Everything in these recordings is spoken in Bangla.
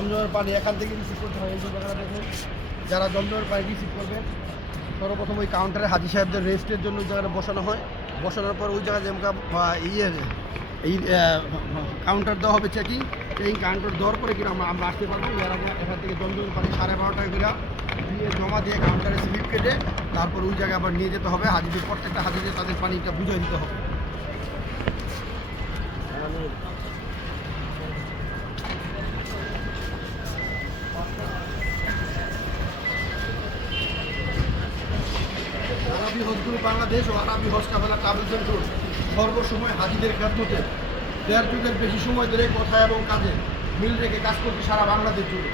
জমজমের পানি এখান থেকে রিসিভ করতে হয়। এই জায়গাটা দেখুন, যারা জমজমের পানি রিসিভ করবেন সর্বপ্রথম ওই কাউন্টারে হাজি সাহেবদের রেস্টের জন্য ওই জায়গাটা বসানো হয়। বসানোর পর ওই জায়গায় যেমন এই কাউন্টার দেওয়া হবে চেকিং কাউন্টার দেওয়ার পরে কিন্তু আমরা আসতে পারবো। এর আগে এখান থেকে জমজমের পানি 12:30 টাকা করে দিয়ে জমা দিয়ে কাউন্টারে স্লিপ কেটে তারপর ওই জায়গায় আবার নিয়ে যেতে হবে। হাজিদের প্রত্যেকটা হাজিদের তাদের পানিটা বুঝিয়ে দিতে হবে। আরবি হজ গ্রুপ বাংলাদেশ ও আরবি হজ ট্রাভেলস এন্ড ট্যুর সর্বসময় হাজিদের খেদমতে 1.5 যুগের বেশি সময় ধরে কথা এবং কাজে মিল রেখে কাজ করতে সারা বাংলাদেশ জুড়ে।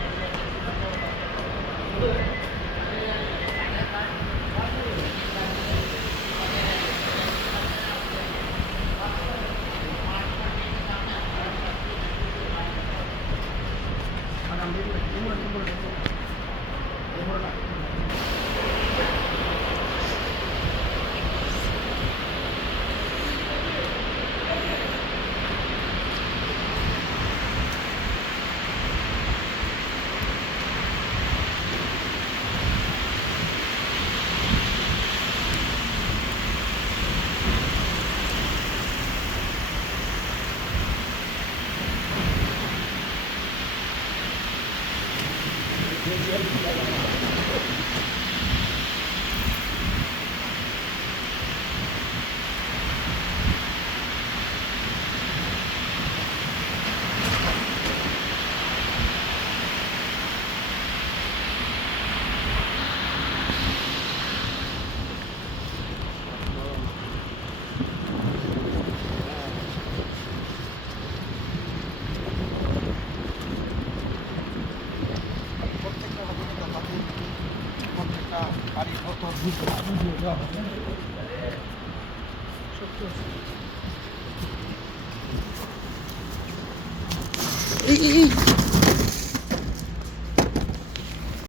প্রত্যেকটা বাড়ি কত ভিডিও দেওয়া হবে। সত্যি